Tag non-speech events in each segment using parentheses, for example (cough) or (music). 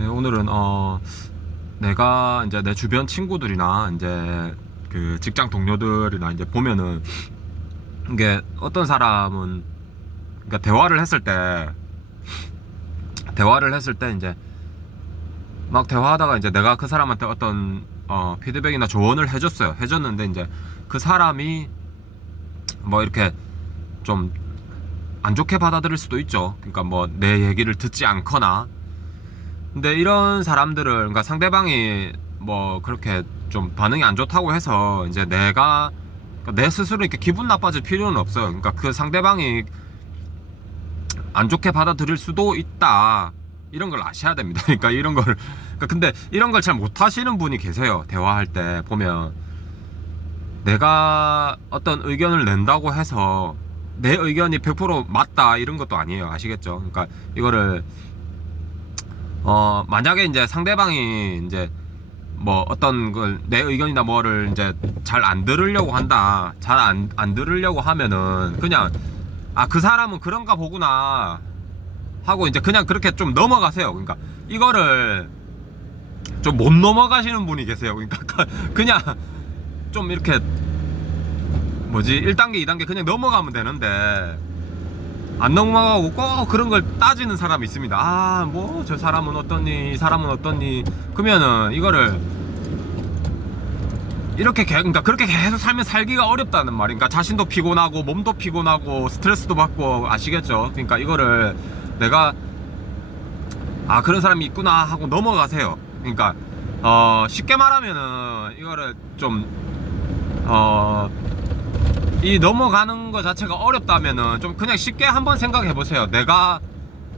네, 오늘은 어 내가 이제 내 주변 친구들이나 이제 그 직장 동료들이나 이제 보면은 이게 어떤 사람은 그러니까 대화를 했을 때 대화를 했을 때 이제 막 대화하다가 이제 내가 그 사람한테 어떤 어 피드백이나 조언을 해줬어요. 해줬는데 이제 그 사람이 뭐 이렇게 좀 안 좋게 받아들일 수도 있죠. 그러니까 뭐 내 얘기를 듣지 않거나 근데 이런 사람들을 그러니까 상대방이 뭐 그렇게 좀 반응이 안 좋다고 해서 이제 내가 그러니까 내 스스로 이렇게 기분 나빠질 필요는 없어요. 그러니까 그 상대방이 안 좋게 받아들일 수도 있다. 이런 걸 아셔야 됩니다. (laughs) 그러니까 이런 걸 그러니까 근데 이런 걸 잘 못하시는 분이 계세요. 대화할 때 보면 내가 어떤 의견을 낸다고 해서 내 의견이 100% 맞다 이런 것도 아니에요. 아시겠죠? 그러니까 이거를 어 만약에 이제 상대방이 이제 뭐 어떤 걸 내 의견이나 뭐를 이제 잘 안 들으려고 한다 잘 안 안 들으려고 하면은 그냥 아 그 사람은 그런가 보구나 하고 이제 그냥 그렇게 좀 넘어가세요. 그러니까 이거를 좀 못 넘어가시는 분이 계세요. 그러니까 (laughs) 그냥 좀 이렇게 뭐지? 1단계 2단계 그냥 넘어가면 되는데 안 넘어가고 꼭 그런 걸 따지는 사람이 있습니다. 아, 뭐, 저 사람은 어떻니, 이 사람은 어떻니. 그러면은, 이거를, 이렇게, 개, 그러니까 그렇게 계속 살면 살기가 어렵다는 말이니까 그러니까 자신도 피곤하고, 몸도 피곤하고, 스트레스도 받고, 아시겠죠? 그러니까 이거를 내가, 아, 그런 사람이 있구나 하고 넘어가세요. 그러니까, 어, 쉽게 말하면은, 이거를 좀, 어, 이 넘어가는 것 자체가 어렵다면은 좀 그냥 쉽게 한번 생각해 보세요. 내가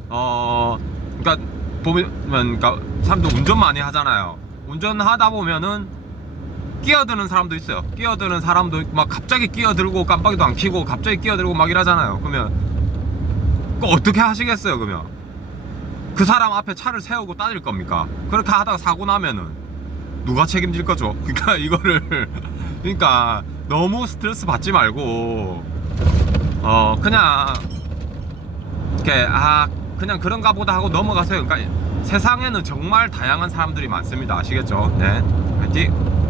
어 그러니까 보면 그러니까 사람들 운전 많이 하잖아요. 운전하다 보면은 끼어드는 사람도 있어요. 끼어드는 사람도 막 갑자기 끼어들고 깜빡이도 안 켜고 갑자기 끼어들고 막 이러잖아요. 그러면 그 어떻게 하시겠어요? 그러면 그 사람 앞에 차를 세우고 따질 겁니까? 그렇게 하다가 사고 나면은 누가 책임질 거죠? (laughs) 그러니까 이거를 그러니까 너무 스트레스 받지 말고 어 그냥 이렇게 아 그냥 그런가 보다 하고 넘어가세요. 그러니까 세상에는 정말 다양한 사람들이 많습니다. 아시겠죠? 네. 파이팅!